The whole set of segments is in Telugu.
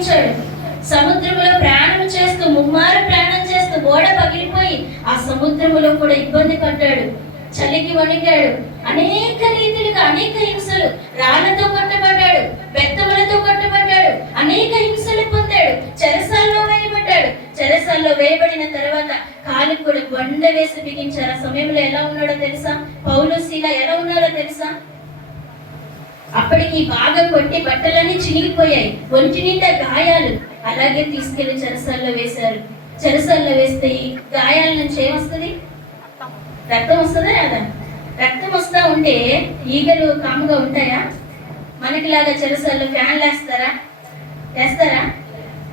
అప్పగించాడు. సముద్రములో ప్రయాణం చేస్తూ ముమ్మారు ప్రయాణం చేస్తూ ఓడ పగిలిపోయి ఆ సముద్రములో కూడా ఇబ్బంది పడ్డాడు. చలికి వణికాడు. అనేక రీతిలుగా అనేక హింసలు, రాళ్లతో కొట్టబడ్డాడు, బెత్తములతో కొట్టబడ్డాడు, అనేక హింసలు పొందాడు. చెరసాల్లో వేయబడ్డాడు. చెరసాల్లో వేయబడిన తర్వాత కాలుకు కూడా బండ వేసి బిగించారు. ఆ సమయంలో ఎలా ఉన్నాడో తెలుసా? పౌలు శీల ఎలా ఉన్నారో తెలుసా? అప్పటికి బాగా కొట్టి బట్టలన్నీ చినిగిపోయాయి, ఒంటి నిండా గాయాలు. అలాగే తీసుకెళ్లి చెరసాల్లో వేశారు. చెరసాల్లో వేస్తే ఈ గాయాల నుంచి ఏమొస్తుంది? రక్తం వస్తుందా రాదా? రక్తం వస్తా ఉంటే ఈగలు కాముగా ఉంటాయా? మనకిలాగా చెరసాల్లో ఫ్యాన్లు వేస్తారా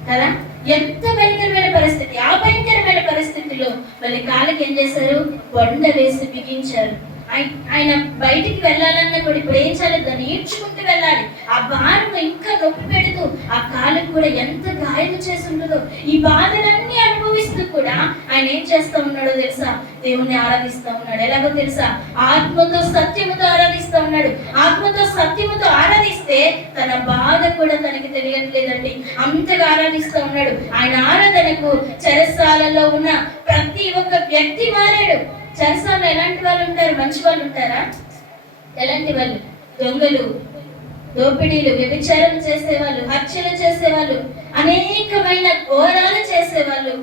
కదా? ఎంత భయంకరమైన పరిస్థితి. ఆ భయంకరమైన పరిస్థితిలో మళ్ళీ కాళ్ళకి ఏం చేశారు? బండ వేసి బిగించారు. ఆయన బయటికి వెళ్ళాలన్నా కూడా ఇప్పుడు ఏం చేయాలి? దాన్ని ఈడ్చుకుంటూ వెళ్ళాలి. ఆ భారం ఇంకా నొప్పి పెడుతూ ఆ కాళ్ళకు కూడా ఎంత గాయం చేసి ఉంటుందో. ఈ బాధలన్నీ అనుభవిస్తూ కూడా ఆయన ఏం చేస్తా ఉన్నాడో తెలుసా? దేవుణ్ణి ఆరాధిస్తా ఉన్నాడు. ఎలాగో తెలుసా? ఆత్మతో సత్యముతో ఆరాధిస్తా ఉన్నాడు. ఆత్మతో సత్యముతో ఆరాధిస్తే తన బాధ కూడా తనకి తెలియట్లేదండి. అంతగా ఆరాధిస్తా ఉన్నాడు. ఆయన ఆరాధనకు చెరసాలలో ఉన్న ప్రతి ఒక్క వ్యక్తి మారాడు. చెరసాలలో ఎలాంటి వాళ్ళు ఉంటారు? మంచి వాళ్ళు ఉంటారా? ఎలాంటి వాళ్ళు? దొంగలు, దోపిడీలు, వ్యభిచారం చేసేవాళ్ళు, హత్యలు చేసేవాళ్ళు, అనేకమైన ఘోరాలు చేసేవాళ్ళు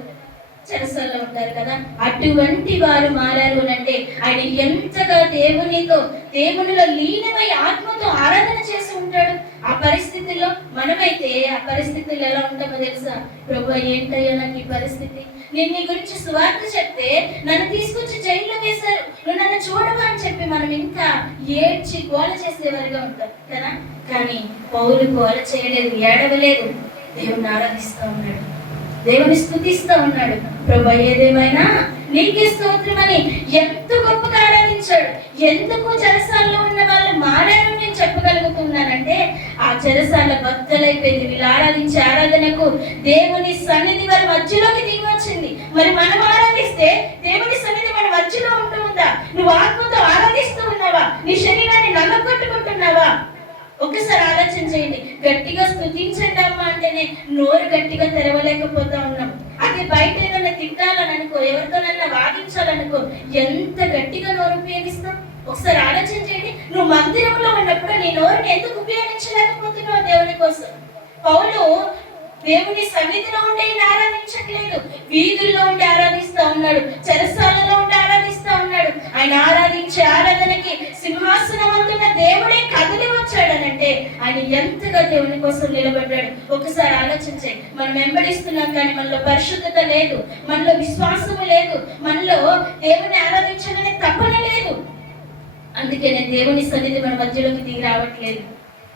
చెరసాలలో ఉంటారు కదా. అటువంటి వారు మారారు అంటే ఆయన ఎంతగా దేవునిలో లీనమై ఆత్మతో ఆరాధన చేసి ఉంటాడు. ఆ పరిస్థితుల్లో మనమైతే ఆ పరిస్థితుల్లో ఎలా ఉంటామో తెలుసా? ప్రభు, ఏంటయ్యా నాకు ఈ పరిస్థితి? నేను నీ గురించి సువార్త చెప్తే నన్ను తీసుకొచ్చి జైల్లో వేశారు, నువ్వు నన్ను చూడవా అని చెప్పి మనం ఇంకా ఏడ్చి గోల చేసేవారుగా ఉంటాం కదా. కానీ పౌలు గోల చేయలేదు, ఏడవలేదు. దేవుని ఆరాధిస్తూ ఉన్నాడు, దేవుని స్తుతిస్తూ ఉన్నాడు. ప్రభు, ఏదేమైనా నీకే స్తోత్రమని ఎంత గొప్పగా ఆరాధించాడు. ఎందుకు చెరసాలలో ఉన్న వాళ్ళు మారారు నేను చెప్పగలుగుతున్నానంటే ఆ చెరసాల బద్దలైపోయింది. వీళ్ళు ఆరాధించే ఆరాధనకు దేవుని సన్నిధి వారి మధ్యలోకి దిగి వచ్చింది. మరి మనం ఆరాధిస్తే దేవుని సన్నిధి మన మధ్యలో ఉంటుందా? నువ్వు ఆత్మతో ఆరాధిస్తూ ఉన్నావా? నీ శరీరాన్ని నల్లగొట్టుకుంటున్నావా? ఒక్కసారి ఆలోచన చేయండి. గట్టిగా స్తుతించండి అమ్మా అంటేనే నోరు గట్టిగా తెరవలేకపోతా ఉన్నాం. అదే బయట ఏదైనా తిట్టాలని అనుకో, ఎవరితోనైనా వాదించాలనుకో, ఎంత గట్టిగా నోరు ఉపయోగిస్తాం? ఒకసారి ఆలోచన చేయండి. నువ్వు మందిరంలో ఉన్నప్పుడు నీ నోరుని ఎందుకు ఉపయోగించలేకపోతున్నావు దేవుని కోసం? పౌలు దేవుని సన్నిధిలో ఉండి ఆరాధించట్లేదు, వీధుల్లో ఉండి ఆరాధిస్తా ఉన్నాడు, చెరసాలలో ఉండి ఆరాధిస్తా ఉన్నాడు. ఆయన ఆరాధించే ఆరాధనకి సింహాసనం అందున్న దేవుడే కదిలి వచ్చాడనంటే ఆయన ఎంతగా దేవుని కోసం నిలబడ్డాడు. ఒకసారి ఆలోచించే. మనం వెంబడిస్తున్నాం కానీ మనలో పరిశుద్ధత లేదు, మనలో విశ్వాసము లేదు, మనలో దేవుని ఆరాధించాలనే తపన లేదు. అందుకే నేను దేవుని సన్నిధి మన మధ్యలోకి దిగి రావట్లేదు.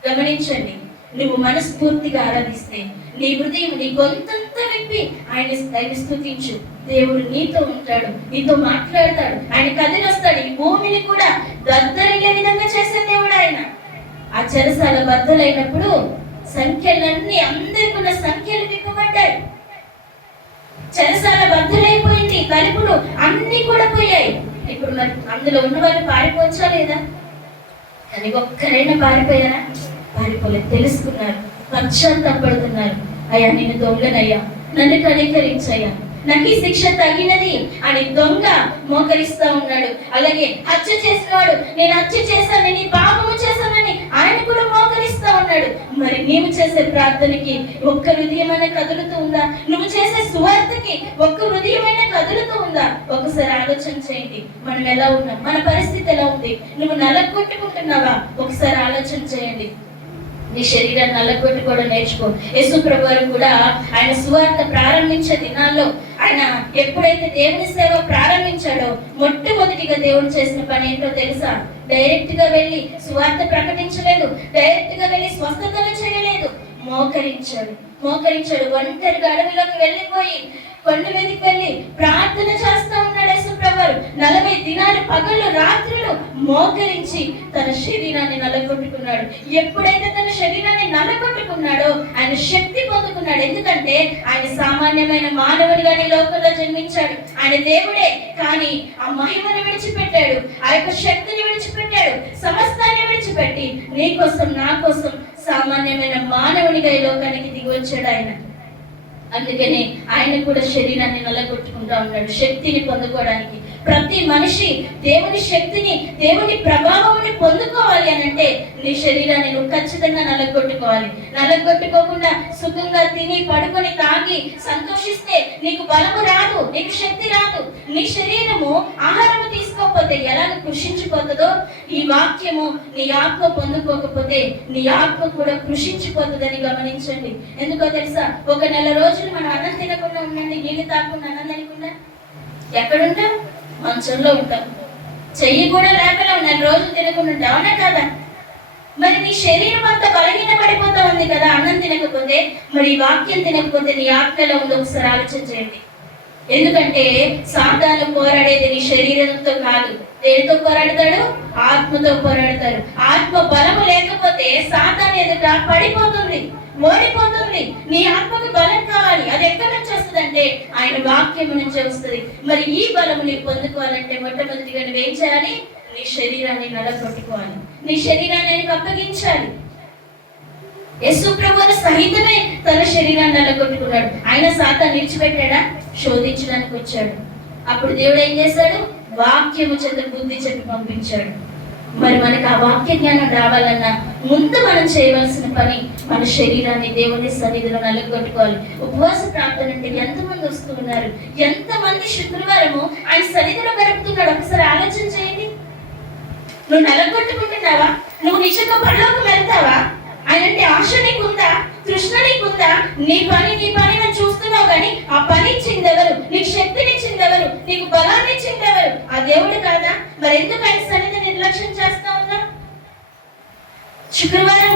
గమనించండి. నువ్వు మనస్ఫూర్తిగా ఆరాధిస్తే నీ హృదయం, నీ గొంతంతా విప్పి ఆయన స్తుతించు. దేవుడు నీతో ఉంటాడు, నీతో మాట్లాడతాడు, ఆయన కదిలి వస్తాడు. ఈ భూమిని కూడా దద్దరిల్లే విధంగా చేసే దేవుడు ఆయన. ఆ చెరసాల బద్దలైనప్పుడు సంఖ్యలన్నీ, అందరికీ ఉన్న సంఖ్యలు విప్పబడ్డాయి. చెరసాల బద్దలైపోయింది, తలుపులు అన్ని కూడా పోయాయి. ఇప్పుడు మరి అందులో ఉన్న వాళ్ళు పారిపోవచ్చా లేదా? కానీ ఒక్కరైనా పారిపోయారా? పారిపోలేదు. తెలుసుకున్నారు, పశ్చాత్తాపడుతున్నారు. అయ్యా, నేను దొంగనయ్యా, నన్ను కనికరించయ్యా, నాకు ఈ శిక్ష తగినది అని దొంగ మోకరిస్తా ఉన్నాడు. అలాగే హత్య చేసినవాడు, నేను హత్య చేశాను, నేను ఈ పాపము చేశానని ఆయన కూడా మోకరిస్తా ఉన్నాడు. మరి నీవు చేసే ప్రార్థనకి ఒక్క హృదయమైన కదులుతూ ఉందా? నువ్వు చేసే సువార్తకి ఒక్క హృదయమైన కదులుతూ ఉందా? ఒకసారి ఆలోచన చేయండి. మనం ఎలా ఉన్నాం, మన పరిస్థితి ఎలా ఉంది? నువ్వు నలగొట్టుకుంటున్నావా? ఒకసారి ఆలోచన చేయండి. నీ శరీరాన్ని నల్లగొట్టుకోవడం నేర్చుకో. యేసు ప్రభువు కూడా ఆయన సువార్త ప్రారంభించే దినాల్లో ఆయన ఎప్పుడైతే దేవుని సేవ ప్రారంభించాడో మొట్టమొదటిగా దేవుడు చేసిన పని ఏంటో తెలుసా? డైరెక్ట్ గా వెళ్ళి సువార్త ప్రకటించలేదు, డైరెక్ట్ గా వెళ్ళి స్వస్థతలు చేయలేదు. మోకరించాడు. ఒంటరిగా అడవిలోకి వెళ్ళిపోయి కొండ మీదకి వెళ్ళి ప్రార్థన చేస్తా ఉన్నాడు యేసు ప్రభువు. 40 దినాలు పగళ్ళు రాత్రులు మోకరించి తన శరీరాన్ని నల్లగొట్టుకున్నాడు. ఎప్పుడైతే తన శరీరాన్ని నల్లగొట్టుకున్నాడో ఆయన శక్తి పొందుకున్నాడు. ఎందుకంటే ఆయన సామాన్యమైన మానవుడిగానే లోకంలో జన్మించాడు. ఆయన దేవుడే, కానీ ఆ మహిమను విడిచిపెట్టాడు, ఆ యొక్క శక్తిని విడిచిపెట్టాడు, సమస్తాన్ని విడిచిపెట్టి నీ కోసం, నా కోసం సామాన్యమైన మానవునిగా ఈ లోకానికి దిగి వచ్చాడు ఆయన. అందుకని ఆయన కూడా శరీరాన్ని నల్లగొట్టుకుంటా ఉన్నాడు శక్తిని పొందుకోవడానికి. ప్రతి మనిషి దేవుని శక్తిని, దేవుని ప్రభావాన్ని పొందుకోవాలి అని అంటే నీ శరీరాన్ని నువ్వు ఖచ్చితంగా నలగొట్టుకోవాలి. నలగొట్టుకోకుండా సుఖంగా తిని పడుకొని తాగి సంతోషిస్తే నీకు బలము రాదు, నీకు శక్తి రాదు. నీ శరీరము ఆహారము తీసుకోకపోతే ఎలాగ కృషించిపోతుందో, ఈ వాక్యము నీ ఆత్మ పొందుకోకపోతే నీ ఆత్మ కూడా కృషించిపోతుందని గమనించండి. ఎందుకో తెలుసా, ఒక నెల రోజులు మనం అన్నం తినకుండా ఉండండి, నీళ్ళు తాగకుండా అన్నం తినకుండా ఎక్కడుంటాం? మంచంలో ఉంటాం. చెయ్యి కూడా లేకుండా నెల రోజులు తినకుండా ఉంటాం, అవునా కదా? మరి నీ శరీరం అంతా బలహీన పడిపోతా ఉంది కదా అన్నం తినకపోతే. మరి ఈ వాక్యం తినకపోతే నీ ఆత్మలో ఉందో ఒకసారి ఆలోచన చేయండి. ఎందుకంటే సాతాను పోరాడేది నీ శరీరంతో కాదు. దేనితో పోరాడతాడు? ఆత్మతో పోరాడతాడు. ఆత్మ బలము లేకపోతే సాతాను ఎదుట పడిపోతుంది, ఓడిపోతుంది. నీ ఆత్మకు బలం కావాలి. అది ఎక్కడి నుంచి వస్తుందంటే ఆయన వాక్యం నుంచి వస్తుంది. మరి ఈ బలము నీకు పొందుకోవాలంటే మొట్టమొదటిగా నువ్వేం చేయాలి? నీ శరీరాన్ని నలగొట్టుకోవాలి, నీ శరీరాన్ని ఆయనకు అప్పగించాలి. యేసు ప్రభువు సహితమే తన శరీరాన్ని నలగొట్టుకున్నాడు. ఆయన సాతాను నిలిచిపెట్టాడా? శోధించడానికి వచ్చాడు. అప్పుడు దేవుడు ఏం చేశాడు? వాక్యము చేత బుద్ధి చెప్పి పంపించాడు. మరి మనకు ఆ వాక్య జ్ఞానం రావాలన్నా ముందు మనం చేయవలసిన పని మన శరీరాన్ని దేవుని సన్నిధిలో నలగొట్టుకోవాలి. ఉపవాస ప్రార్థన అంటే ఎంతమంది వస్తూ ఉన్నారు, ఎంతమంది శుక్రవారము ఆయన సన్నిధిలో గడుపుతున్నాడు? ఒకసారి ఆలోచన చేయండి. నువ్వు నలగొట్టుకుంటున్నావా? నువ్వు నిజంగా పరలోకం వెళ్తావా? ఆయన అంటే ఆశ నీకుందా? తృష్ణ నీకుందా? నీ పని నేను చూస్తున్నావు, కానీ ఆ పని ఇచ్చింది ఎవరు? నీకు శక్తిని ఇచ్చింది ఎవరు? నీకు బలాన్ని ఇచ్చింది ఎవరు? ఆ దేవుడు కాదా? మరి ఎందుకు ఆయన సన్నిధి నిర్లక్ష్యం చేస్తా ఉన్నా?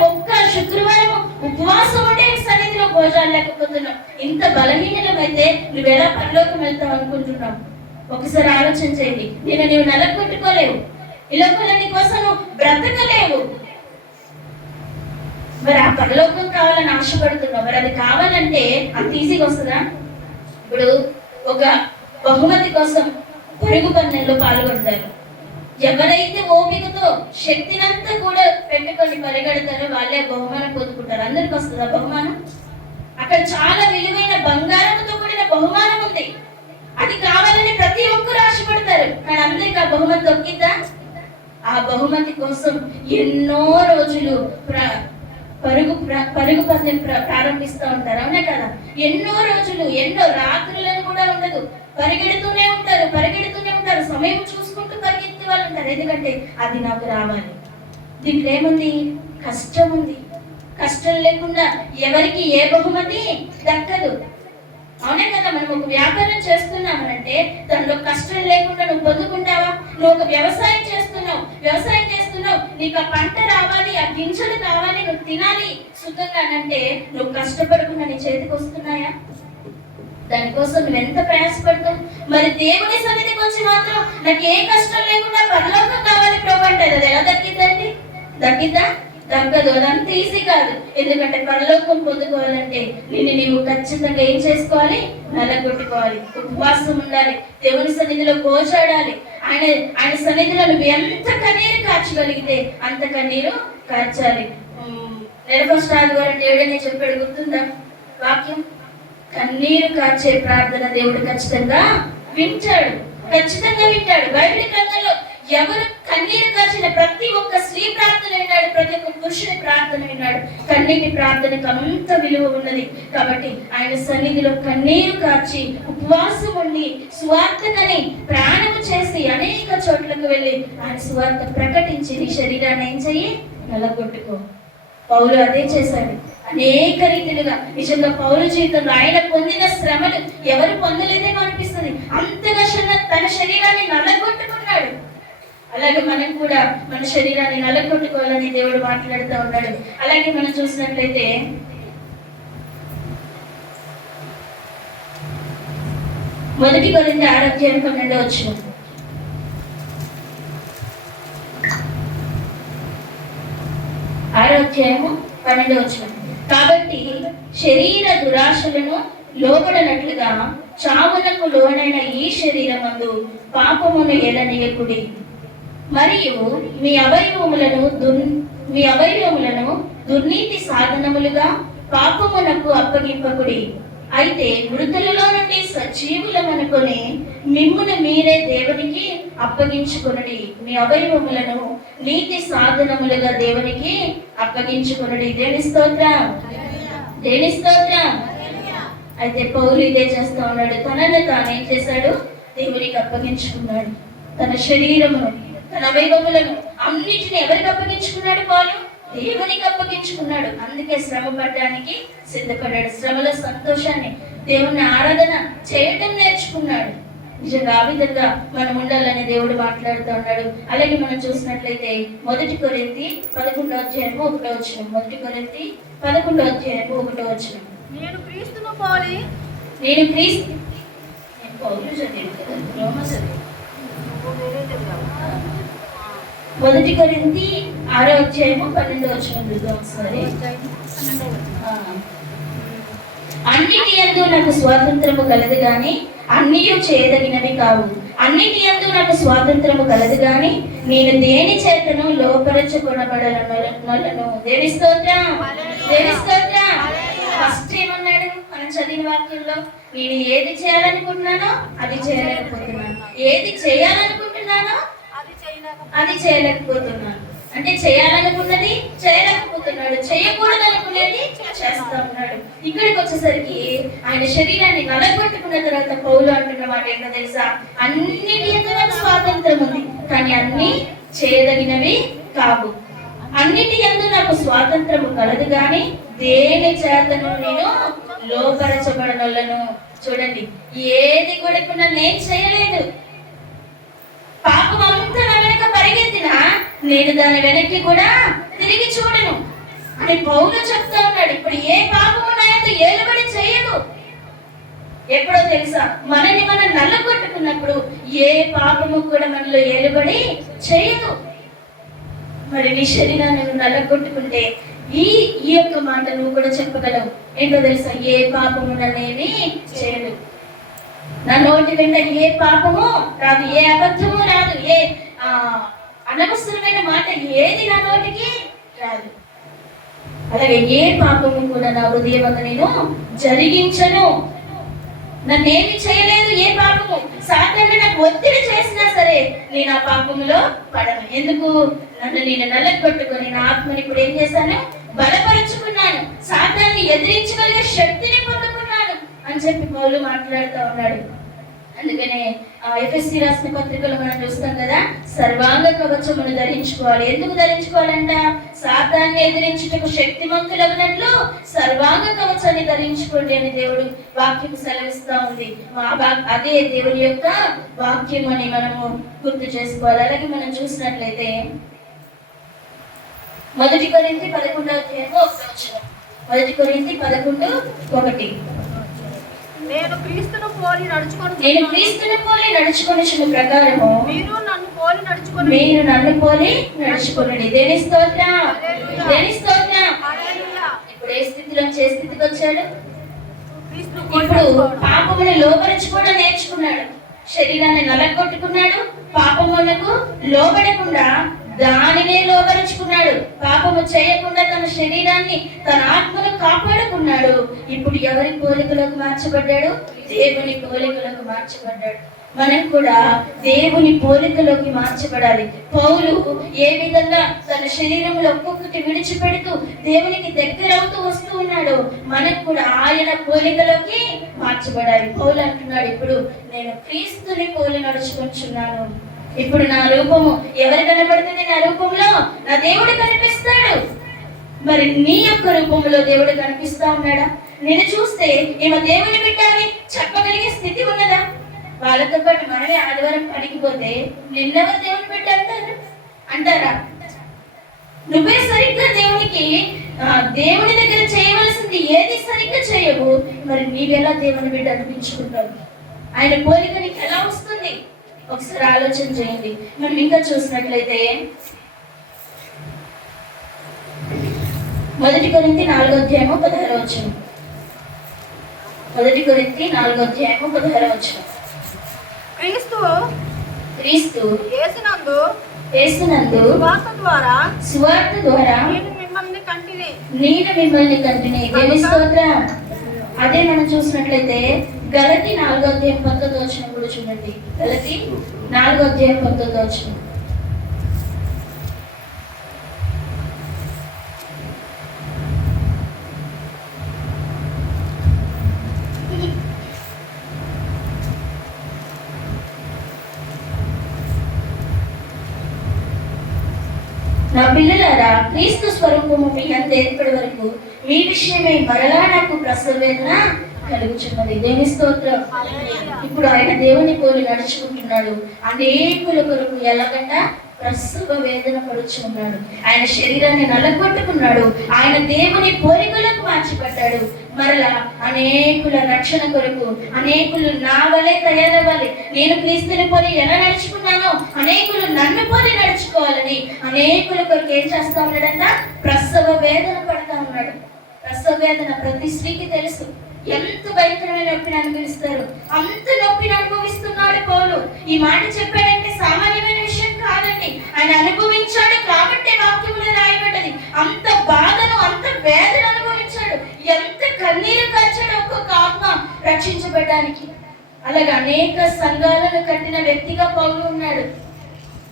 ఒక్క శుక్రవారం ఉపవాసం ఉంటే సన్నిధిలో భోజనాలు లేకపోతున్నావు. ఇంత బలహీనమైతే నువ్వు ఎలా పరలోకం వెళ్తావు అనుకుంటున్నావు? ఒకసారి ఆలోచన చేయండి. నీవు నలగొట్టుకోలేవు, ఈ లోకంలో నీ కోసం నువ్వు బ్రతకలేవు. మరి ఆ పరలోకం కావాలని ఆశపడుతున్నావు. మరి అది కావాలంటే అంత ఈజీగా వస్తుందా? ఇప్పుడు ఒక బహుమతి కోసం పరుగు పందెంలో పాల్గొడతారు. ఎవరైతే ఓపికతో శక్తినంతా కూడా పెట్టుకొని పరిగెడతారో వాళ్ళే బహుమానం పొందుకుంటారు. అందరికి వస్తుందా బహుమానం? అక్కడ చాలా విలువైన బంగారంతో కూడిన బహుమానం ఉంది. అది కావాలని ప్రతి ఒక్కరు ఆశపడతారు, కానీ అందరికి ఆ బహుమతి దొక్కిందా? ఆ బహుమతి కోసం ఎన్నో రోజులు పరుగు పందెం ప్రారంభిస్తూ ఉంటారు, అవునా కదా? ఎన్నో రోజులు, ఎన్నో రాత్రులను కూడా ఉండదు, పరిగెడుతూనే ఉంటారు. సమయం చూసుకుంటూ పరిగెత్తే వాళ్ళు ఉంటారు. ఎందుకంటే అది నాకు రావాలి. దీంట్లో ఏముంది? కష్టం ఉంది. కష్టం లేకుండా ఎవరికి ఏ బహుమతి దక్కదు, అవునే కదా? మనం ఒక వ్యాపారం చేస్తున్నామనంటే దానిలో కష్టం లేకుండా నువ్వు పొందుకుంటావా? నువ్వు ఒక వ్యవసాయం చేస్తున్నావు, నీకు ఆ పంట రావాలి, ఆ గింజలు కావాలి, నువ్వు తినాలి సుఖంగా అంటే నువ్వు కష్టపడకుండా నీ చేతికి వస్తున్నాయా? దానికోసం నువ్వు ఎంత ప్రయాసపడతావు? మరి దేవుని సన్నిధికి వచ్చి మాత్రం నాకు ఏ కష్టం లేకుండా పరలోకం కావాలి ప్రభు అంటే అది ఎలా దక్కిద్దండి? దక్కిద్దా? దక్కదు. అదంత ఈజీ కాదు. ఎందుకంటే పరలోకం పొందుకోవాలంటే నీవు ఖచ్చితంగా ఏం చేసుకోవాలి? నలగొట్టుకోవాలి, ఉపవాసం ఉండాలి, దేవుని సన్నిధిలో పోజాడాలి. ఆయన సన్నిధిలో నువ్వు ఎంత కన్నీరు కార్చగలిగితే అంత కన్నీరు కార్చాలి. ఫస్ట్ ఆదివారం దేవుడనే చెప్పాడు, గుర్తుందా వాక్యం? కన్నీరు కార్చే ప్రార్థన దేవుడు ఖచ్చితంగా వింటాడు. బైబిల్ గ్రంథంలో ఎవరు కన్నీరు కార్చిన ప్రతి ఒక్క స్త్రీ ప్రార్థన విన్నాడు, ప్రతి ఒక్క పురుషుని ప్రార్థన విన్నాడు. కన్నీటి ప్రార్థనకు అంత విలువ ఉన్నది. కాబట్టి ఆయన సన్నిధిలో కన్నీరు కార్చి ఉపవాసం ఉండి సువార్తకని ప్రాణము చేసి అనేక చోట్లకు వెళ్ళి ఆయన సువార్త ప్రకటించి నీ శరీరాన్ని ఏం చెయ్యి? నలగొట్టుకో. పౌలు అదే చేశాడు అనేక రీతిలుగా. నిజంగా పౌలు జీవితంలో ఆయన పొందిన శ్రమలు ఎవరు పొందలేదేమో అనిపిస్తుంది. అంతగా తన శరీరాన్ని నలగొట్టుకున్నాడు. అలాగే మనం కూడా మన శరీరాన్ని నలగొట్టుకోవాలని దేవుడు మాట్లాడుతూ ఉన్నాడు. అలాగే మనం చూసినట్లయితే మొదటి కొరింథీ 6:12 6:12 కాబట్టి శరీర దురాశలను లోబడనట్లుగా చావునకు లోనైన ఈ శరీరమందు పాపమును ఎడనీయకుడి, మరియు మీ అవయవములను దుర్నీతి సాధనములుగా పాపమునకు అప్పగింపకుడి. అయితే మృతులలో నుండి సజీవులమనుకొని మిమ్మును మీరే దేవునికి అప్పగించుకొనుడి. మీ అవయవములను నీతి సాధనములుగా దేవునికి అప్పగించుకొనుడి. దేని స్తోత్రం, దేని స్తోత్రం. అయితే పౌలు ఇదే చేస్తా ఉన్నాడు. తనను తాను ఏం చేశాడు? దేవునికి అప్పగించుకున్నాడు. తన శరీరమును, తన అవయవములను అన్నిటిని ఎవరికి అప్పగించుకున్నాడు? పౌలు దేవునికి అప్పగించుకున్నాడు. అందుకే శ్రమ పడడానికి సిద్ధపడ్డాడు. శ్రమలో సంతోషాన్ని, దేవుని ఆరాధన చేయటం నేర్చుకున్నాడు. నిజంగా ఆ విధంగా మనం ఉండాలని దేవుడు మాట్లాడుతూ ఉన్నాడు. అలాగే మనం చూసినట్లయితే 1 కొరింథీ 11:1 1 కొరింథీ 11:1 నేను క్రీస్తును పోలి నేను పౌలు చదివాను కదా, రోమా చదివాను. 1 కొరింథీ 6:12 ఒకసారి. అన్నిటి యందు నాకు స్వాతంత్రము కలదు గాని అన్నియు చేయదగినవి కావు. అన్నిటి యందు నాకు స్వాతంత్రము కలదు గాని నేను దేని చేతను లోపరచబడలను. దేని స్తోత్రం, దేని స్తోత్రం. ఫస్ట్ ఏమన్నాడు మనం చదివిన వాక్యంలో? నేను ఏది చేయాలనుకుంటున్నానో అది చేయలేకపోతున్నాను, ఏది చేయాలనుకుంటున్నానో అది చేయలేకపోతున్నాను. అంటే చేయాలనుకున్నది చేయలేకపోతున్నాడు, చేయకూడదు అనుకునేది చేస్తా ఉన్నాడు. ఇక్కడికి వచ్చేసరికి ఆయన శరీరాన్ని నలగొట్టుకున్న తర్వాత పౌలు అంటున్న మాట ఏంటో తెలుసా? అన్నిటి యందు నాకు స్వాతంత్రం ఉంది కానీ అన్ని చేయదగినవి కావు. అన్నిటి యందు నాకు స్వాతంత్రము కలదు గాని దేని చేతను నేను లోపరచబడనొల్లను. చూడండి, ఏది కూడా నేను చేయలేదు. పాపం అంతా నా వెనక పరిగెత్తినా నేను దాని వెనక్కి కూడా తిరిగి చూడను అని పౌలు చెప్తా ఉన్నాడు. ఇప్పుడు ఏ పాపము నా యందు ఏలుబడి చేయదు. ఎప్పుడో తెలుసా? మనని మనం నల్లగొట్టుకున్నప్పుడు ఏ పాపము కూడా మనలో ఏలుబడి చేయదు. మరి నీ శరీరాన్ని నువ్వు నల్లగొట్టుకుంటే ఈ యొక్క మాట నువ్వు కూడా చెప్పగలవు. ఏంటో తెలుసా? ఏ పాపము నన్నేమి చేయదు. నా నోటి వెంట ఏ పాపము రాదు, ఏ అబద్ధము రాదు, ఏ అనవసరమైన మాట ఏది నా నోటికి రాదు. అలాగే ఏ పాపము కూడా నా హృదయం వద్ద నేను జరిగించను. నన్నేమి చేయలేదు ఏ పాపము. సాతాను నాకు ఒత్తిడి చేసినా సరే నేను ఆ పాపములో పడను. ఎందుకు? నన్ను నేను నల్లగొట్టుకొని నా ఆత్మని ఇప్పుడు ఏం చేశాను? బలపరుచుకున్నాను. సాతాన్ని ఎదిరించగలిగే శక్తిని పొందుకున్నాను అని చెప్పి పౌలు మాట్లాడుతూ ఉన్నాడు. అందుకనే ఎఫెసీ రాసిన పత్రికలో మనం చూస్తాం కదా, సర్వాంగ కవచమును ధరించుకోవాలి. ఎందుకు ధరించుకోవాలంట? సాతాన్ని ఎదిరించుటకు శక్తిమంతులగినట్లు సర్వాంగ కవచాన్ని ధరించుకోండి అని దేవుడు వాక్యం సెలవిస్తా ఉంది. అదే దేవుని యొక్క వాక్యం అని మనము గుర్తు చేసుకోవాలి. అలాగే మనం చూసినట్లయితే 1 కొరింథీ 11:1 1 కొరింథీ 11:1 నేను క్రీస్తును పోలి నడుచుకొనుచున్న ప్రకారము మీరు నన్ను పోలి నడుచుకొనుడి. దేని స్తోత్రం, దేని స్తోత్రం. ఇప్పుడు ఏ స్థితిలోంచి ఏ స్థితికి వచ్చాడు? ఇప్పుడు పాపమును లోపరచుకోవడం నేర్చుకున్నాడు. శరీరాన్ని నలగొట్టుకున్నాడు. పాపములకు లోబడకుండా దానినే లోపరుచుకున్నాడు. పాపము చేయకుండా తన శరీరాన్ని, తన ఆత్మను కాపాడుకున్నాడు. ఇప్పుడు ఎవరి పోలికలోకి మార్చబడ్డాడు? దేవుని పోలికలోకి మార్చబడ్డాడు. మనం కూడా దేవుని పోలికలోకి మార్చబడాలి. పౌలు ఏ విధంగా తన శరీరంలో ఒక్కొక్కటి విడిచిపెడుతూ దేవునికి దగ్గర అవుతూ వస్తూ ఉన్నాడు, మనం కూడా ఆయన పోలికలోకి మార్చబడాలి. పౌలు అంటున్నాడు, ఇప్పుడు నేను క్రీస్తుని పోలి నడుచుకుంటున్నాను. ఇప్పుడు నా రూపము ఎవరు కనబడుతుంది? నా రూపంలో నా దేవుడు కనిపిస్తాడు. మరి నీ యొక్క రూపంలో దేవుడు కనిపిస్తా ఉన్నాడా? నేను చూస్తే ఏమో దేవుని బిడ్డని చెప్పగలిగే స్థితి ఉన్నదా? వాళ్ళతో పాటు మనమే ఆదివారం పనికిపోతే నిన్నెవరు దేవుని బిడ్డ అంటారా? నువ్వే సరిగ్గా దేవుని దగ్గర చేయవలసింది ఏది సరిగ్గా చేయవు, మరి నీవెలా దేవుని బిడ్డ అనిపించుకుంటావు? ఆయన పోలిక నీకు ఎలా వస్తుంది? ఒకసారి ఆలోచన చేయండి. మనం ఇంకా చూసినట్లయితే 1 కొరింథీ 4:16 1 కొరింథీ 4:16 క్రీస్తు యేసునందు సువార్త ద్వారా మిమ్మల్ని కంటిని. నేను మిమ్మల్ని కంటిని. దేవుని స్తోత్రం. అదే మనం చూసినట్లయితే గలతీ 4:19 కూడా చూడండి. గలతీ 4:19. నా పిల్లలారా, క్రీస్తు స్వరూపము మీ అందు ఏర్పడే వరకు మీ విషయమై మరలా నాకు ప్రసవ వేదన కలుగుచున్నది. దేవుని స్తోత్రం. ఇప్పుడు ఆయన దేవుని పోలి నడుచుకుంటున్నాడు. అనేకుల కొరకు ఎలాగంట ప్రసవ వేదన పడుచున్నాడు. ఆయన శరీరాన్ని నలగొట్టుకున్నాడు. ఆయన దేవుని పోలికలకు మార్చిపడ్డాడు. మరలా అనేకుల రక్షణ కొరకు అనేకులు నా వలె తయారవ్వాలి. నేను క్రీస్తుని పోలి ఎలా నడుచుకున్నానో అనేకులు నన్ను పోలి నడుచుకోవాలని అనేకుల కొరకు ఏం చేస్తా ఉన్నాడంట? ప్రసవ వేదన పడతా ఉన్నాడు. ప్రసవ వేదన ప్రతి స్త్రీకి తెలుసు. ఎంత భయంకరమైన నొప్పిని అనుభవిస్తారు, అంత నొప్పిని అనుభవిస్తున్నాడు పౌలు. ఈ మాట చెప్పాడంటే సామాన్యమైన విషయం కాదండి. ఆయన అనుభవించాడు కాబట్టి వాక్యములో రాయబడ్డది. అంత బాధను, అంత వేదన అనుభవించాడు. ఎంత కన్నీరు కార్చాడు ఒక్కొక్క ఆత్మ రక్షించబడడానికి. అలాగే అనేక సంఘాలను కట్టిన వ్యక్తిగా పౌలు ఉన్నాడు.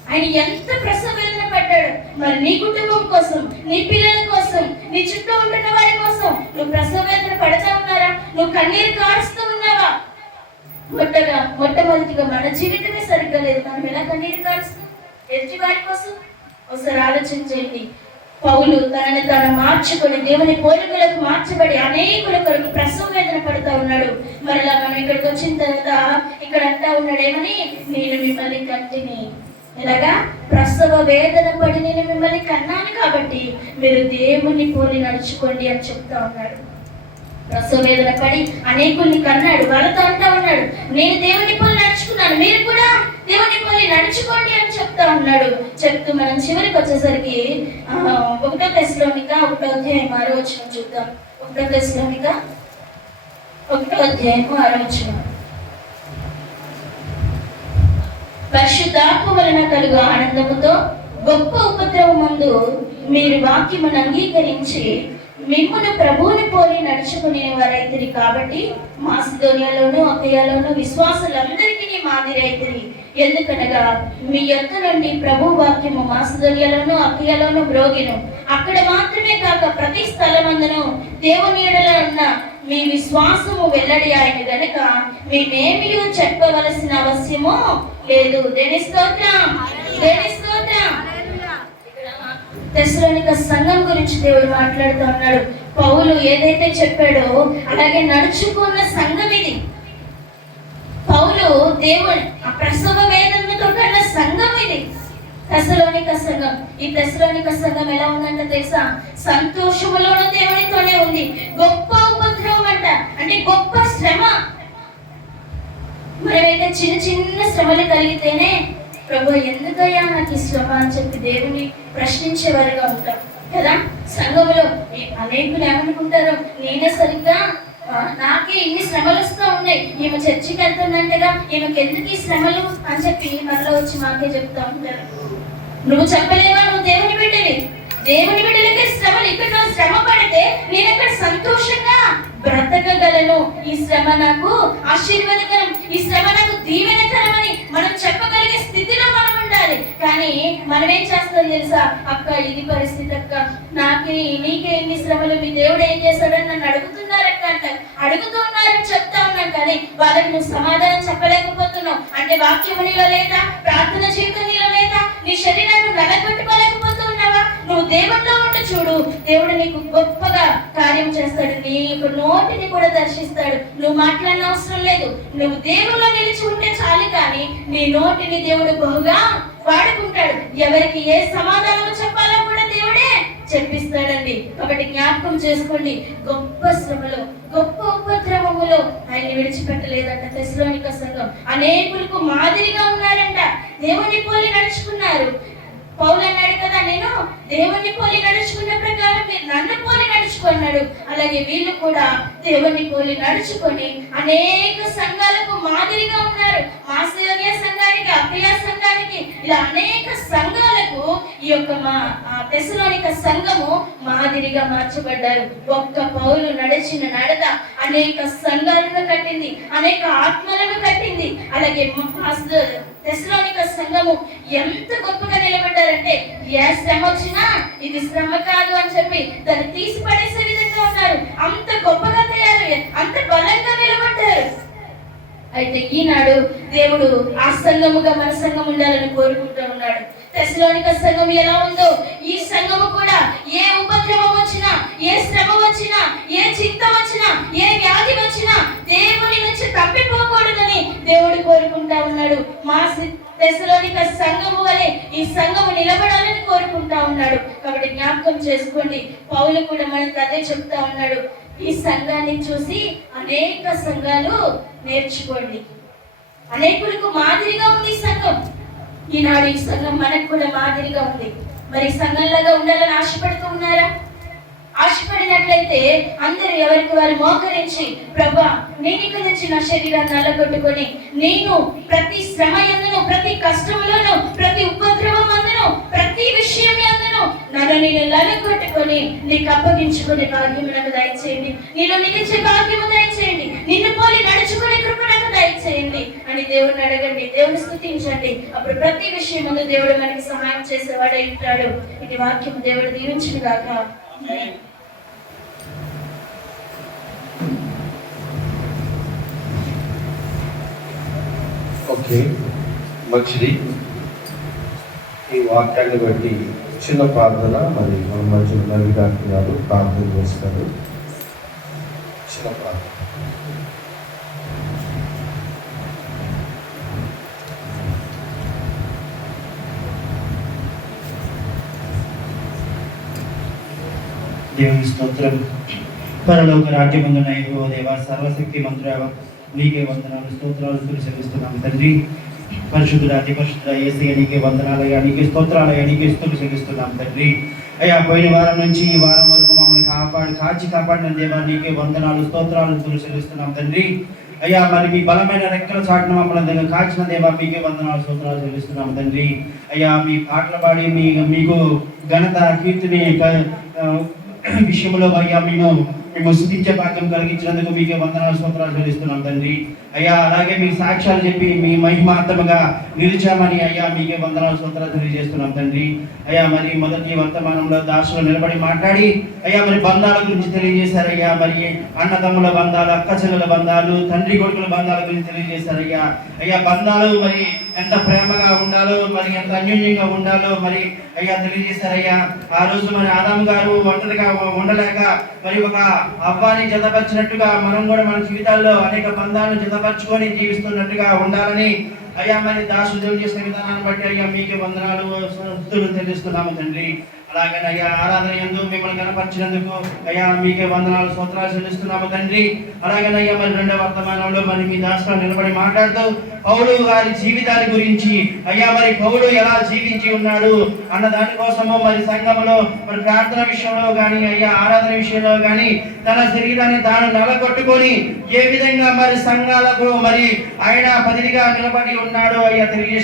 ఆయన ఎంత ప్రసవ వేదన పడ్డాడు. మరి నీ కుటుంబం కోసం, నీ పిల్లల కోసం, నీ చుట్టూ ఉంటున్న వారి కోసం నువ్వు ప్రసవ వేదన పడతా ఉన్నారా? నువ్వు కన్నీరు కారుస్తూ ఉన్నావా? మొట్టమొదటిగా మన జీవితమే సరిగ్గా లేదు. మనం ఎలా కన్నీరు కారుస్తాం ఎదుటి వారి కోసం? ఒకసారి ఆలోచించండి. పౌలు తనని తాను మార్చుకొని దేవుని పోలికలకు మార్చబడి అనేకుల కొరకు ప్రసవ వేదన పడుతూ ఉన్నాడు. మరలా మనం ఇక్కడికి వచ్చిన తర్వాత ఇక్కడ అంటా ఉన్నాడేమని, నేను మిమ్మల్ని కంటిని. ఇలాగా ప్రసవ వేదన పడి నేను మిమ్మల్ని కన్నాను కాబట్టి మీరు దేవుని పోలి నడుచుకోండి అని చెప్తా ఉన్నాడు. ప్రసవ వేదన పడి అనేకుల్ని కన్నాడు. వాళ్ళతో అంటా ఉన్నాడు, నేను దేవుని పోలి నడుచుకున్నాను, మీరు కూడా దేవుని పోలి నడుచుకోండి అని చెప్తా ఉన్నాడు. చెప్తూ మనం చివరికి వచ్చేసరికి 1 తెస్సలోనిక 1:6 చూద్దాం. 1 తెస్సలోనిక 1:6. పరిశుద్ధాత్మ వలన కలుగు ఆనందముతో గొప్ప ఉపద్రవం ముందు మీరు వాక్యమును అంగీకరించి మిమ్మును ప్రభువుని పోలి నడుచుకునే వారైతిరి కాబట్టి మాసిదోనియాలోను అకయలోను విశ్వాసులందరికీ మాదిరి అయితిరి. ఎందుకనగా మీ యొక్క నుండి ప్రభు వాక్యము మాసిదోనియాలోను అకయలోను బ్రోగిను. అక్కడ మాత్రమే కాక ప్రతి స్థలమందును దేవుని ఎడల ఉన్న మీ విశ్వాసము వెల్లడి ఆయన గనుక మేమేమీ చెప్పవలసిన అవశ్యము లేదు. దేని స్తోత్రం, దేని స్తోత్రం. తెస్సలోనిక సంఘం గురించి దేవుడు మాట్లాడుతూ ఉన్నాడు. పౌలు ఏదైతే చెప్పాడో అలాగే నడుచుకున్న సంఘం ఇది. పౌలు దేవుడు ఆ ప్రసవ వేదనతో కన్న సంఘం ఇది తెస్సలోనిక సంఘం. ఈ తెస్సలోనిక సంఘం ఎలా ఉందంటే తెలుసా? సంతోషములోను దేవునితోనే ఉంది. గొప్ప ఉపద్రవం అంట, అంటే గొప్ప శ్రమ. మనమైతే చిన్న చిన్న శ్రమలు కలిగితేనే ప్రభు ఎందుకయ్యా నాకు ఈ శ్రమ అని చెప్పి దేవుని ప్రశ్నించేవారుగా ఉంటాం కదా. సంఘంలో అనేకులు ఏమనుకుంటారు, నేనే సరిగ్గా నాకే ఇన్ని శ్రమలు వస్తూ ఉన్నాయి, ఈమె చర్చికి వెళ్తుందంటగా ఈమెకి ఎందుకు ఈ శ్రమలు అని చెప్పి మనలో వచ్చి మాకే చెప్తా ఉంటారు. నువ్వు చెప్పలేవా? నువ్వు దేవుని బిడ్డవి. దేవుని బిడ్డలకే శ్రమలు. ఇక్కడ నువ్వు శ్రమ పడితే నేను అక్కడ సంతోషంగా బ్రతకగలను. ఈ శ్రమ నాకు ఆశీర్వాదకరం, ఈ శ్రమ నాకు దీవెనకరమని మనం చెప్పగలిగే స్థితిలో మనం ఉండాలి. కానీ మనం ఏం చేస్తాం తెలుసా? అక్క ఇది పరిస్థితి అక్క, నీకే ఇన్ని శ్రమలు, మీ దేవుడు ఏం చేశాడని నన్ను అడుగుతున్నారక్క అంటారు. అడుగుతూ ఉన్నారని చెప్తా ఉన్నాను కానీ వాళ్ళకి నువ్వు సమాధానం చెప్పలేకపోతున్నావు. అంటే వాక్యము నీలో లేదా? ప్రార్థన జీవితం నీలో లేదా? నీ శరీరాన్ని నలగొట్టుకోలేకపోతూ ఉన్నావా? నువ్వు దేవుడిలో ఉండి చూడు, దేవుడు నీకు గొప్పగా కార్యం చేస్తాడు. నీ నోటిని కూడా దర్శిస్తాడు. నువ్వు మాట్లాడిన అవసరం లేదు. నువ్వు దేవుళ్ళో నిలిచి ఉంటే చాలు. కానీ నీ నోటిని దేవుడు బహుగా వాడుకుంటాడు. ఎవరికి ఏ సమాధానం చెప్పాలో కూడా దేవుడే చెప్పిస్తాడండి. కాబట్టి జ్ఞాపకం చేసుకోండి, గొప్ప శ్రమలో, గొప్ప ఉపద్రవములో ఆయన్ని విడిచిపెట్టలేదంట తెస్సలోనిక సంఘం. అనేకులకు మాదిరిగా ఉన్నారంట. దేవుని పోలి నడుచుకున్నారు. పౌలు అన్నాడు కదా, నేను దేవుని పోలి నడుచుకున్న ప్రకారం మీరు నన్ను పోలి నడుచుకున్నాడు. అలాగే వీళ్ళు కూడా దేవుని పోలి నడుచుకొని అనేక సంఘాలకు మాదిరిగా ఉన్నారు. మాసిదోనియ సంఘానికి, అఖియ సంఘానికి, ఇలా అనేక సంఘాలకు ఈ యొక్క తెస్సలోనిక సంఘము మాదిరిగా మార్చబడ్డారు. ఒక్క పౌలు నడిచిన నడత అనేక సంఘాలను కట్టింది, అనేక ఆత్మలను కట్టింది. అలాగే తెస్సలోనిక సంఘము ఎంత గొప్పగా నిలబడ్డారంటే ఏ శ్రమ వచ్చినా ఇది శ్రమ కాదు అని చెప్పి దాన్ని తీసి పడేసే విధంగా ఉన్నారు. అంత గొప్పగా తయారయ్యారు, అంత బలంగా నిలబడ్డారు. అయితే ఈనాడు దేవుడు ఆ సంఘముగా మన సంఘం ఉండాలని కోరుకుంటూ ఉన్నాడు. తెస్సలోనిక సంఘం ఎలా ఉందో ఈ సంఘము కూడా ఏ ఉపద్రవం వచ్చినా, ఏ శ్రమ వచ్చినా, ఏ చింత వచ్చినా, ఏ వ్యాధి వచ్చినా దేవుని నుంచి తప్పిపోకూడదని దేవుడు కోరుకుంటా ఉన్నాడు. మా తెస్సలోనిక సంఘము వలె ఈ సంఘము నిలబడాలని కోరుకుంటా ఉన్నాడు. కాబట్టి జ్ఞాపకం చేసుకోండి, పౌలు కూడా మనకు అదే చెప్తా ఉన్నాడు. ఈ సంఘాన్ని చూసి అనేక సంఘాలు నేర్చుకోండి. అనేకులకు మాదిరిగా ఉంది సంఘం. ఈనాడు ఈ సంఘం మనకు కూడా మాదిరిగా ఉంది. మరి సంఘంలాగా ఉండాలని ఆశపడుతూ ఉన్నారా? ఆశపడినట్లయితే అందరూ ఎవరికి వారు మోకరించి, ప్రభా నేను ఇక నుంచి నా శరీరాన్ని నల్లగొట్టుకొని నేను ప్రతి శ్రమ యందును, ప్రతి కష్టంలోను, ప్రతి ఉపద్రవం అందును, ప్రతి విషయం యందును నన్ను నేను నల్లగొట్టుకొని నీకు అప్పగించుకునే భాగ్యము నాకు దయచేయండి, నీలో నిలిచే భాగ్యము దయచేయండి, నిన్ను పోలి నడుచుకునే కృప నాకు దయచేయండి అని దేవుని అడగండి, దేవుని స్తుతించండి. అప్పుడు ప్రతి విషయం ముందు దేవుడు మనకి సహాయం చేసేవాడై ఉంటాడు. ఇది వాక్యం దేవుడు దీవించును గాక. ఓకే, మంచిది. ఈ వాక్యాన్ని బట్టి చిన్న ప్రార్థన, మరి మన మధ్య నవి గారు ప్రార్థన చేస్తారు. చిన్న ప్రార్థన. దేవుని స్తోత్రం. పరలోక రాజ్యమందున యెహోవా దేవా, సర్వశక్తి మంత్రుడా, నీకే వందనాలు, స్తోత్రాలు చెల్లిస్తున్నాం తండ్రి. పరిశుద్ధుడా, అతి పరిశుద్ధుడా యేసయ్య, నీకే వందనాలయ్యా, నీకే స్తోత్రాలయ్యా, నీకే స్తుతులు చెల్లిస్తున్నాం తండ్రి. అయ్యా, పోయిన వారం నుంచి ఈ వారం వరకు మమ్మల్ని కాపాడిన దేవా, నీకే వందనాలు, స్తోత్రాలు చెల్లిస్తున్నాం తండ్రి. అయ్యా, మరి మీ బలమైన రెక్కల చాటున మమ్మల్ని కాచిన దేవా, మీకే వందనాలు, స్తోత్రాలు చెల్లిస్తున్నాం తండ్రి. అయ్యా, మీ పాటలు పాడి మీకు ఘనత కీర్తిని విషయంలో అయ్యా మేము స్తుతించే భాగ్యం కలిగించినందుకు మీకే వందనాలు, స్తోత్రాలు చెల్లిస్తున్నాం తండ్రి. అయ్యా, అలాగే మీ సాక్ష్యాలు చెప్పి మీ మహిమార్థముగా నిలిచామని అయ్యా మీకే వందనాలు, స్తోత్రాలు తెలియజేస్తున్నాం తండ్రి. అయ్యా, మరి మొదటి వర్తమానంలో దాసులు నిలబడి మాట్లాడి అయ్యా మరి బంధాల గురించి తెలియజేశారయ్యా. మరి అన్నదమ్ముల బంధాలు, అక్క చెల్లెల బంధాలు, తండ్రి కొడుకుల బంధాల గురించి తెలియజేశారయ్యా. అయ్యా, బంధాలు మరి ఎంత ప్రేమగా ఉండాలో, మరి ఎంత అన్యోన్యంగా ఉండాలో మరి అయ్యా తెలియజేశారయ్యా. ఆ రోజు మరి ఆదాము గారు ఒంటరిగా ఉండలేక మరి ఒక అవ్వాని జతపరిచినట్టుగా మనం కూడా మన జీవితాల్లో అనేక బంధాలను జతపరుచుకొని జీవిస్తున్నట్టుగా ఉండాలని అయ్యా మరి దాసులు తెలియజేసిన విధానాన్ని బట్టి అయ్యా మీకే వందనాలు, స్తుతులు చెల్లిస్తున్నాము తండ్రి. అలాగే అయ్యా, ఆరాధన యందు మిమ్మల్ని కనపరిచినందుకు అయ్యా మీకే వందనాలు, స్తోత్రాలు చెల్లిస్తున్నాము తండ్రి. అలాగేనయ్యా మరి రెండవ వర్తమానంలో మరి మీ దాసులు నిలబడి మాట్లాడుతూ పౌలు గారి జీవితాన్ని గురించి అయ్యా మరి పౌలు ఎలా జీవించి ఉన్నాడు అన్న దానికోసము మరి సంఘంలో మరి ప్రార్థన విషయంలో కానీ అయ్యా ఆరాధన విషయంలో కానీ తన శరీరాన్ని తాను నలగొట్టుకొని ఏ విధంగా మరి సంఘాలకు మరి ఆయన పదిగా నిలబడి ఉన్నాడు అయ్యా తెలియజేసి